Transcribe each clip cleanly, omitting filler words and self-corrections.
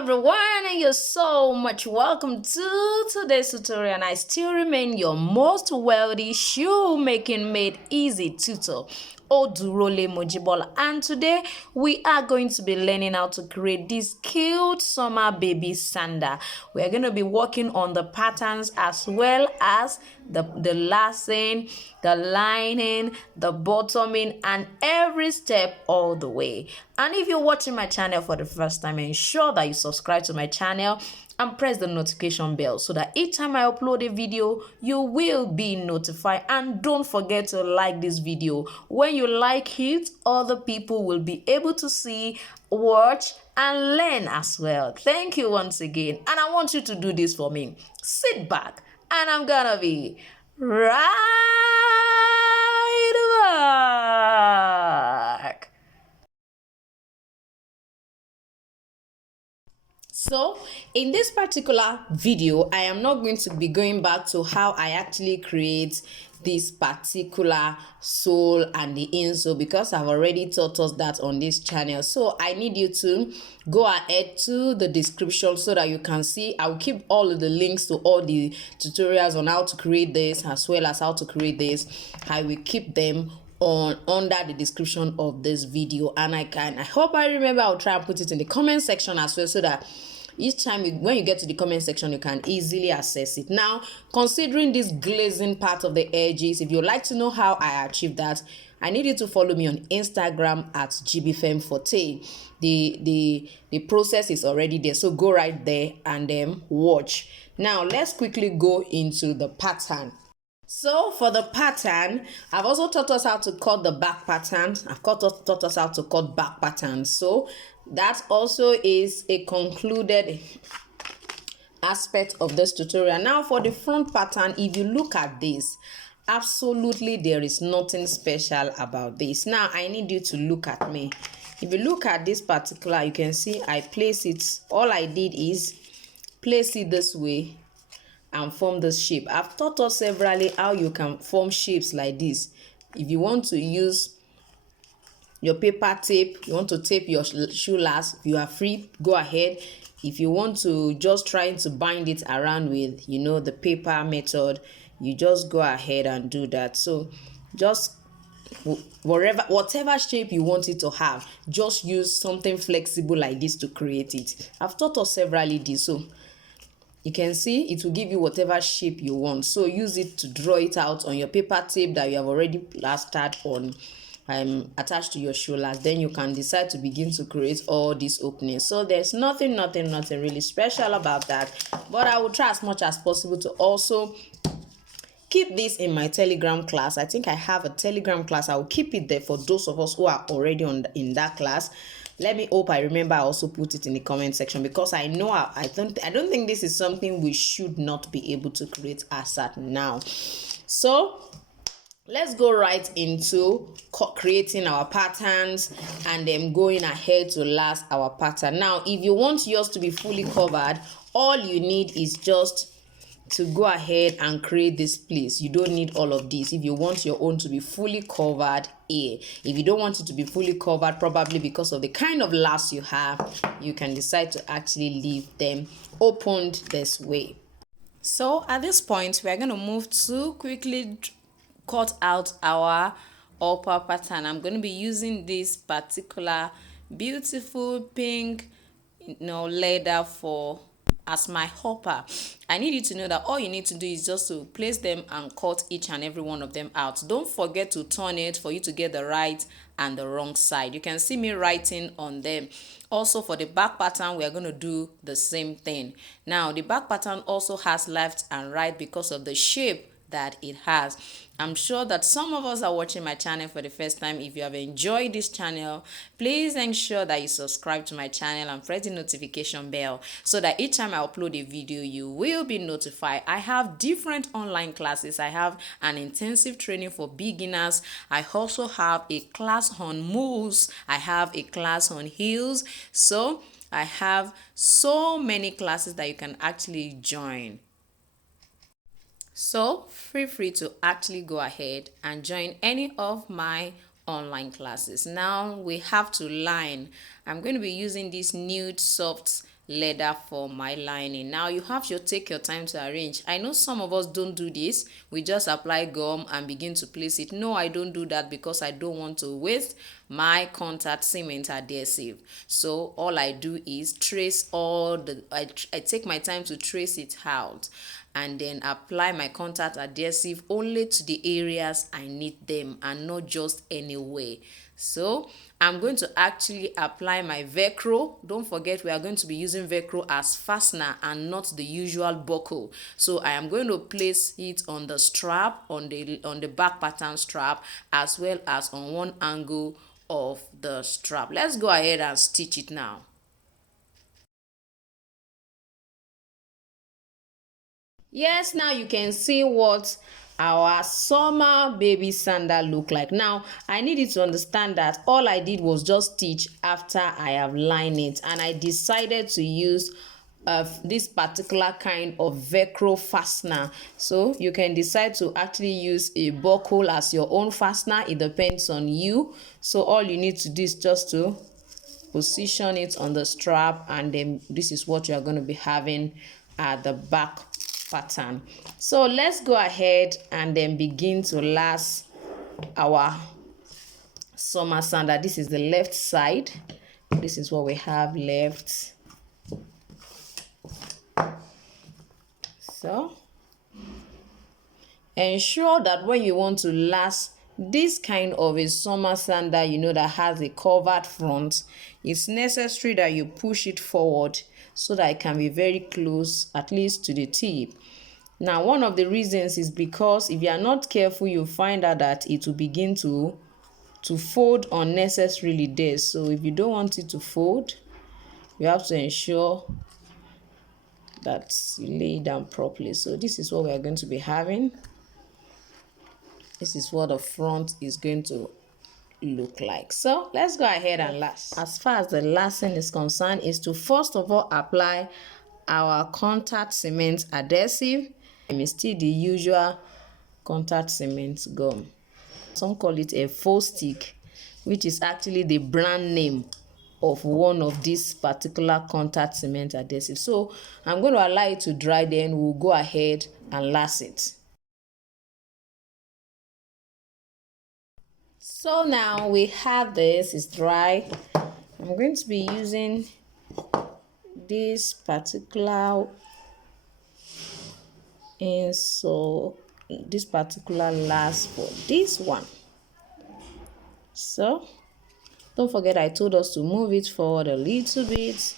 everyone, and you're so much welcome to today's tutorial, and I still remain your most wealthy shoemaking made easy tutor, Odurole Mojibola, and today we are going to be learning how to create this cute summer baby sandal. We're going to be working on the patterns as well as the lacing, the lining, the bottoming, and every step all the way. And if you're watching my channel for the first time, ensure that you subscribe to my channel and press the notification bell so that each time I upload a video, you will be notified. And don't forget to like this video. When you like it, other people will be able to see, watch, and learn as well. Thank you once again. And I want you to do this for me. Sit back, and I'm gonna be right back. So in this particular video, I am not going to be going back to how I actually create this particular sole and the insole, because I've already taught us that on this channel. So I need you to go ahead to the description so that you can see. I'll keep all of the links to all the tutorials on how to create this as well as how to create this. I will keep them on under the description of this video, and I hope I remember. I'll try and put it in the comment section as well, so that each time when you get to the comment section, you can easily access it. Now, considering this glazing part of the edges, if you'd like to know how I achieve that, I need you to follow me on Instagram at Jibbyfemforte. The process is already there, so go right there and then watch. Now let's quickly go into the pattern. So for the pattern, I've also taught us how to cut the back pattern. I've taught us how to cut back patterns. So that also is a concluded aspect of this tutorial. Now for the front pattern, if you look at this, absolutely there is nothing special about this. Now I need you to look at me. If you look at this particular, you can see I place it. All I did is place it this way and form this shape. I've taught us severally how you can form shapes like this. If you want to use your paper tape, you want to tape your shoe last, you are free, go ahead. If you want to just try to bind it around with, the paper method, you just go ahead and do that. So just whatever shape you want it to have, just use something flexible like this to create it. I've taught us severally this, so you can see it will give you whatever shape you want. So use it to draw it out on your paper tape that you have already plastered on, attached to your shoulders. Then you can decide to begin to create all these openings. So there's nothing really special about that, but I will try as much as possible to also keep this in my Telegram class. I think I have a Telegram class. I will keep it there for those of us who are already in that class. Let me hope I remember. I also put it in the comment section, because I know I don't think this is something we should not be able to create as at now. So let's go right into creating our patterns and then going ahead to last our pattern. Now, if you want yours to be fully covered, all you need is just to go ahead and create this place. You don't need all of this if you want your own to be fully covered here. If you don't want it to be fully covered, probably because of the kind of last you have, you can decide to actually leave them opened this way. So at this point, we're going to move to quickly cut out our Opal pattern. I'm going to be using this particular beautiful pink leather as my hopper. I need you to know that all you need to do is just to place them and cut each and every one of them out. Don't forget to turn it for you to get the right and the wrong side. You can see me writing on them. Also for the back pattern, we are going to do the same thing. Now the back pattern also has left and right because of the shape that it has. I'm sure that some of us are watching my channel for the first time. If you have enjoyed this channel, please ensure that you subscribe to my channel and press the notification bell so that each time I upload a video, you will be notified. I have different online classes. I have an intensive training for beginners. I also have a class on mules. I have a class on heels. So I have so many classes that you can actually join. So feel free to actually go ahead and join any of my online classes. Now we have to line. I'm going to be using this nude soft leather for my lining. Now you have to take your time to arrange. I know some of us don't do this. We just apply gum and begin to place it. No, I don't do that because I don't want to waste my contact cement adhesive. So all I do is trace all the I take my time to trace it out and then apply my contact adhesive only to the areas I need them and not just anywhere. So I'm going to actually apply my Velcro. Don't forget, we are going to be using Velcro as fastener and not the usual buckle. So I am going to place it on the strap, on the back pattern strap, as well as on one angle of the strap. Let's go ahead and stitch it now. Yes, now you can see what our summer baby sandal look like. Now I need you to understand that all I did was just stitch after I have lined it, and I decided to use this particular kind of Velcro fastener. So you can decide to actually use a buckle as your own fastener. It depends on you. So all you need to do is just to position it on the strap, and then this is what you are going to be having at the back pattern. So let's go ahead and then begin to lace our summer sandal. This is the left side. This is what we have left. So ensure that when you want to lace this kind of a summer sandal, you know, that has a covered front, it's necessary that you push it forward so that it can be very close, at least to the tip. Now, one of the reasons is because if you are not careful, you'll find out that it will begin to fold unnecessarily there. So if you don't want it to fold, you have to ensure that you lay it down properly. So this is what we are going to be having. This is what the front is going to look like. So let's go ahead and lace. As far as the lacing is concerned, is to first of all apply our contact cement adhesive. It's still the usual contact cement gum. Some call it a faux stick, which is actually the brand name of one of these particular contact cement adhesive. So I'm going to allow it to dry, then we'll go ahead and lace it. So now we have this, it's dry. I'm going to be using this particular insole, this particular lace for this one. So don't forget, I told us to move it forward a little bit.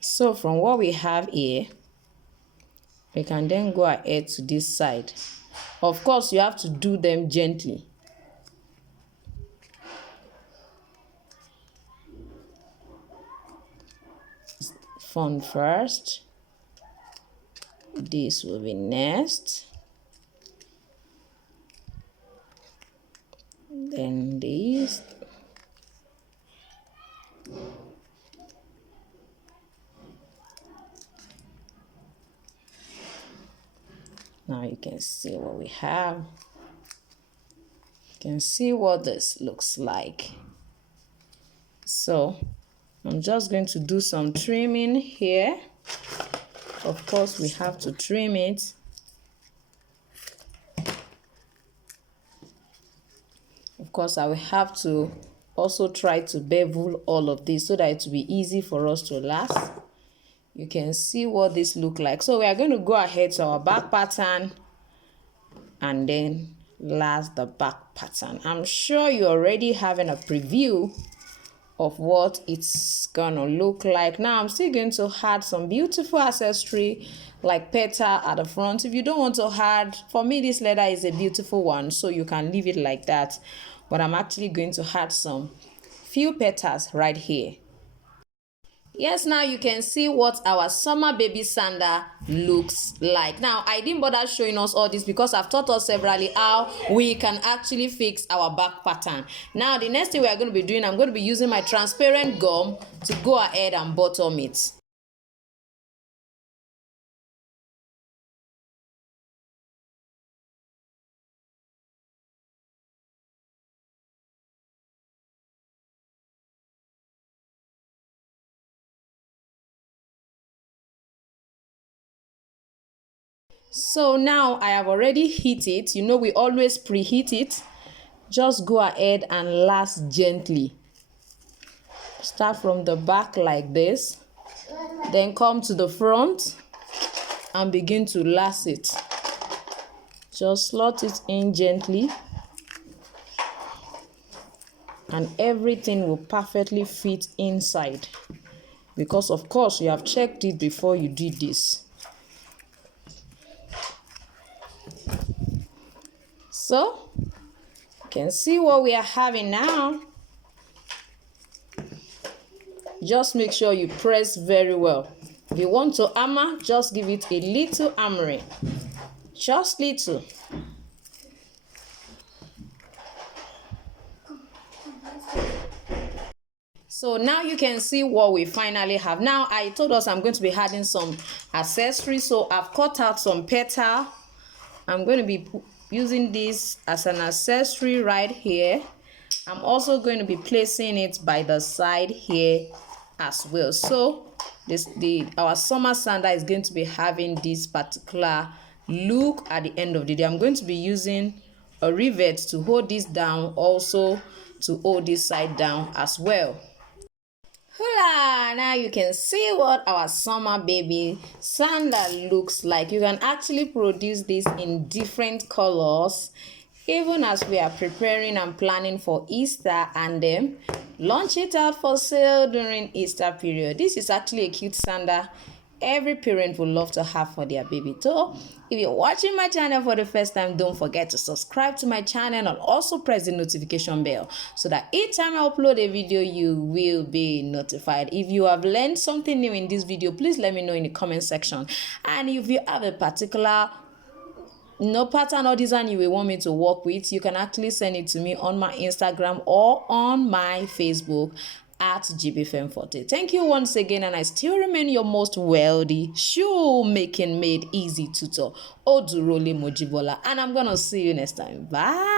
So from what we have here, we can then go ahead to this side. Of course, you have to do them gently. Front first. This will be next. Then this. Now you can see what we have. You can see what this looks like. So I'm just going to do some trimming here. Of course, we have to trim it. Of course, I will have to also try to bevel all of this so that it will be easy for us to lace. You can see what this look like. So we are going to go ahead to our back pattern and then lace the back pattern. I'm sure you're already having a preview of what it's gonna look like. Now I'm still going to add some beautiful accessory like petal at the front. If you don't want to add, for me this leather is a beautiful one, so you can leave it like that. but I'm actually going to add some few petals right here. Yes, now you can see what our summer baby sandal looks like. Now, I didn't bother showing us all this because I've taught us severally how we can actually fix our back pattern. Now, the next thing we are going to be doing, I'm going to be using my transparent gum to go ahead and bottom it. So now I have already heat it. You know, we always preheat it. Just go ahead and lace gently. Start from the back like this, then come to the front and begin to lace it. Just slot it in gently and everything will perfectly fit inside, because of course you have checked it before you did this. So you can see what we are having now. Just make sure you press very well. If you want to hammer, just give it a little hammering, just little. So now you can see what we finally have. Now I told us I'm going to be adding some accessories, so I've cut out some petal. I'm going to be using this as an accessory right here. I'm also going to be placing it by the side here as well. So our summer sandal is going to be having this particular look at the end of the day. I'm going to be using a rivet to hold this down, also to hold this side down as well. Hola! Now you can see what our summer baby sandal looks like. You can actually produce this in different colors, even as we are preparing and planning for Easter and then launch it out for sale during Easter period. This is actually a cute sandal every parent would love to have for their baby. So if you're watching my channel for the first time, don't forget to subscribe to my channel and also press the notification bell so that each time I upload a video you will be notified. If you have learned something new in this video, please let me know in the comment section. And if you have a particular pattern or design you will want me to work with, you can actually send it to me on my Instagram or on my Facebook at Jibbyfemforte. Thank you once again, and I still remain your most wealthy shoemaking made easy tutor, Odurole Mojibola, and I'm gonna see you next time. Bye.